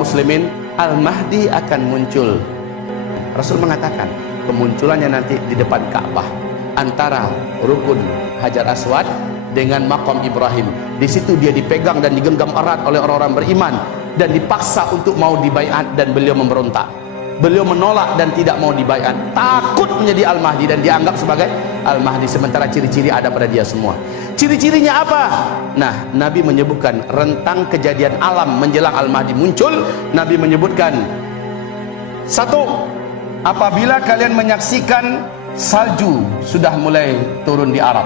kaum muslimin, Al-Mahdi akan muncul. Rasul mengatakan kemunculannya nanti di depan Ka'bah, antara rukun Hajar Aswad dengan Maqam Ibrahim. Di situ dia dipegang dan digenggam erat oleh orang-orang beriman dan dipaksa untuk mau dibaiat, dan beliau memberontak. Beliau menolak dan tidak mau dibaiat, takut menjadi Al-Mahdi dan dianggap sebagai Al-Mahdi, sementara ciri-ciri ada pada dia semua. Ciri-cirinya apa? Nah, Nabi menyebutkan rentang kejadian alam menjelang Al-Mahdi muncul. Nabi menyebutkan, satu, apabila kalian menyaksikan salju sudah mulai turun di Arab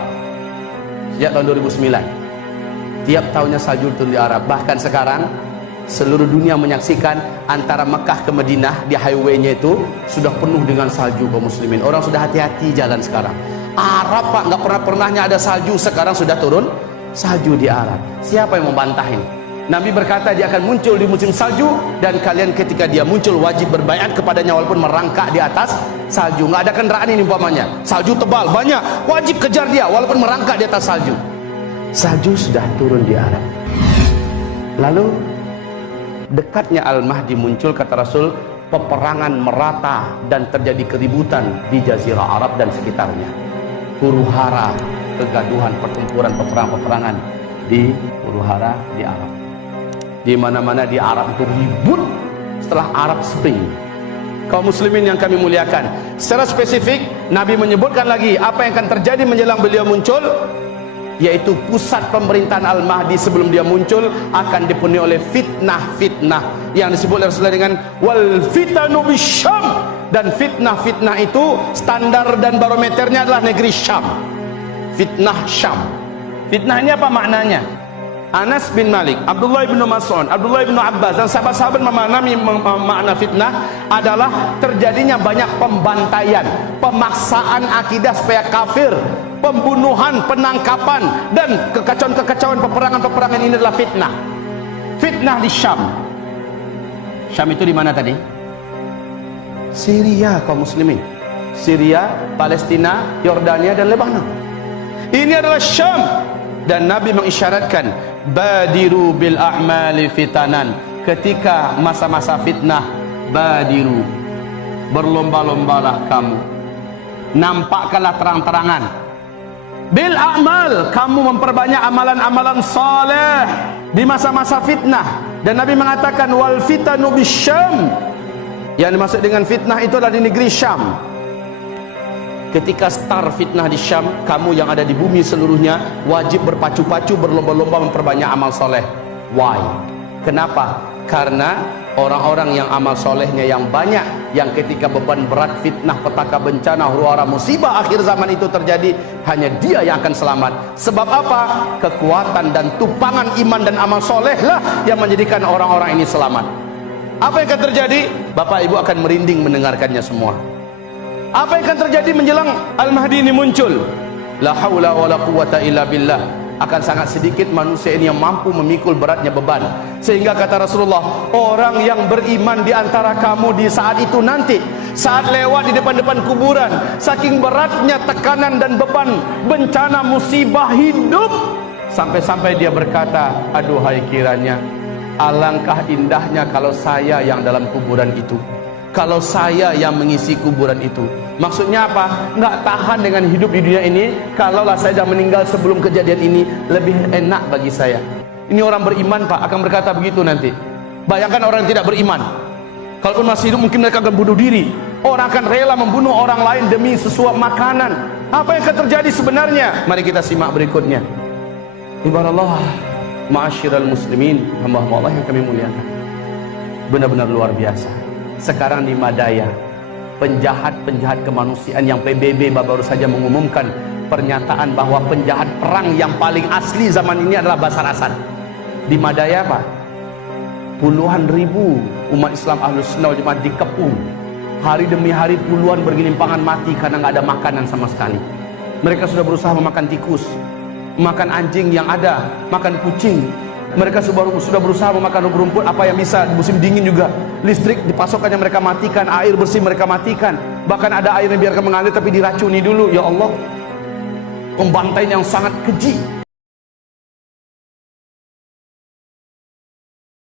sejak tahun 2009. Tiap tahunnya salju turun di Arab. Bahkan sekarang seluruh dunia menyaksikan antara Mekah ke Madinah di highway-nya itu sudah penuh dengan salju kaum muslimin. Orang sudah hati-hati jalan sekarang. Arab pak, nggak pernahnya ada salju, sekarang sudah turun salju di Arab. Siapa yang membantah ini? Nabi berkata dia akan muncul di musim salju, dan kalian ketika dia muncul wajib berbaiat kepadanya walaupun merangkak di atas salju. Nggak ada kendaraan ini umpamanya, salju tebal banyak, wajib kejar dia walaupun merangkak di atas salju. Salju sudah turun di Arab. Lalu dekatnya Al-Mahdi muncul, kata Rasul, peperangan merata dan terjadi keributan di Jazirah Arab dan sekitarnya. Huru-hara, kegaduhan, pertempuran, peperangan di huru-hara di Arab. Di mana-mana di Arab itu ribut setelah Arab Spring. Kaum muslimin yang kami muliakan, secara spesifik Nabi menyebutkan lagi apa yang akan terjadi menjelang beliau muncul, yaitu pusat pemerintahan Al-Mahdi sebelum dia muncul akan dipenuhi oleh fitnah-fitnah yang disebut oleh Rasulullah dengan wal fitanu bisyam, dan fitnah-fitnah itu standar dan barometernya adalah negeri Syam. Fitnah Syam. Fitnah ini apa maknanya? Anas bin Malik, Abdullah bin Mas'ud, Abdullah bin Abbas dan sahabat-sahabat memahami makna fitnah adalah terjadinya banyak pembantaian, pemaksaan akidah supaya kafir, pembunuhan, penangkapan, dan kekacauan-kekacauan, peperangan-peperangan. Ini adalah fitnah. Fitnah di Syam. Syam itu di mana tadi? Syria kaum muslimin. Syria, Palestina, Yordania dan Lebanon. Ini adalah Syam. Dan Nabi mengisyaratkan badiru bil a'mali fitanan. Ketika masa-masa fitnah, badiru, berlomba-lombalah kamu, nampakkanlah terang-terangan. Bil a'mal, kamu memperbanyak amalan-amalan saleh di masa-masa fitnah. Dan Nabi mengatakan wal fitanu bisyam, yang dimaksud dengan fitnah itu adalah di negeri Syam. Ketika start fitnah di Syam, kamu yang ada di bumi seluruhnya wajib berpacu-pacu, berlomba-lomba memperbanyak amal soleh. Why? Kenapa? Karena orang-orang yang amal solehnya yang banyak, yang ketika beban berat, fitnah, petaka, bencana, huru-hara, musibah akhir zaman itu terjadi, hanya dia yang akan selamat. Sebab apa? Kekuatan dan tupangan iman dan amal soleh lah yang menjadikan orang-orang ini selamat. Apa yang akan terjadi? Bapak Ibu akan merinding mendengarkannya semua. Apa yang akan terjadi menjelang Al-Mahdi ini muncul? La haula wa la quwata illa billah. Akan sangat sedikit manusia ini yang mampu memikul beratnya beban. Sehingga kata Rasulullah, orang yang beriman di antara kamu di saat itu nanti, saat lewat di depan-depan kuburan, saking beratnya tekanan dan beban, bencana, musibah hidup, sampai-sampai dia berkata, aduhai kiranya alangkah indahnya kalau saya yang dalam kuburan itu, kalau saya yang mengisi kuburan itu. Maksudnya apa? Nggak tahan dengan hidup di dunia ini. Kalaulah saya sudah meninggal sebelum kejadian ini, lebih enak bagi saya. Ini orang beriman pak akan berkata begitu nanti. Bayangkan orang yang tidak beriman, kalaupun masih hidup mungkin mereka akan bunuh diri. Orang akan rela membunuh orang lain demi sesuap makanan. Apa yang akan terjadi sebenarnya? Mari kita simak berikutnya. Ibarat ma'asyiral muslimin, hamba-hamba Allah yang kami muliakan, benar-benar luar biasa. Sekarang di Madaya, penjahat-penjahat kemanusiaan yang PBB baru saja mengumumkan pernyataan bahwa penjahat perang yang paling asli zaman ini adalah Bashar Assad. Di Madaya Pak, puluhan ribu umat Islam Ahlus Sunnah wal Jamaah dikepung. Hari demi hari puluhan bergelimpangan mati karena nggak ada makanan sama sekali. Mereka sudah berusaha memakan tikus, makan anjing yang ada, makan kucing. Mereka sudah berusaha memakan rumput apa yang bisa. Musim dingin juga listrik dipasokannya mereka matikan, air bersih mereka matikan, bahkan ada air yang biarkan mengalir tapi diracuni dulu. Ya Allah, pembantaian yang sangat keji.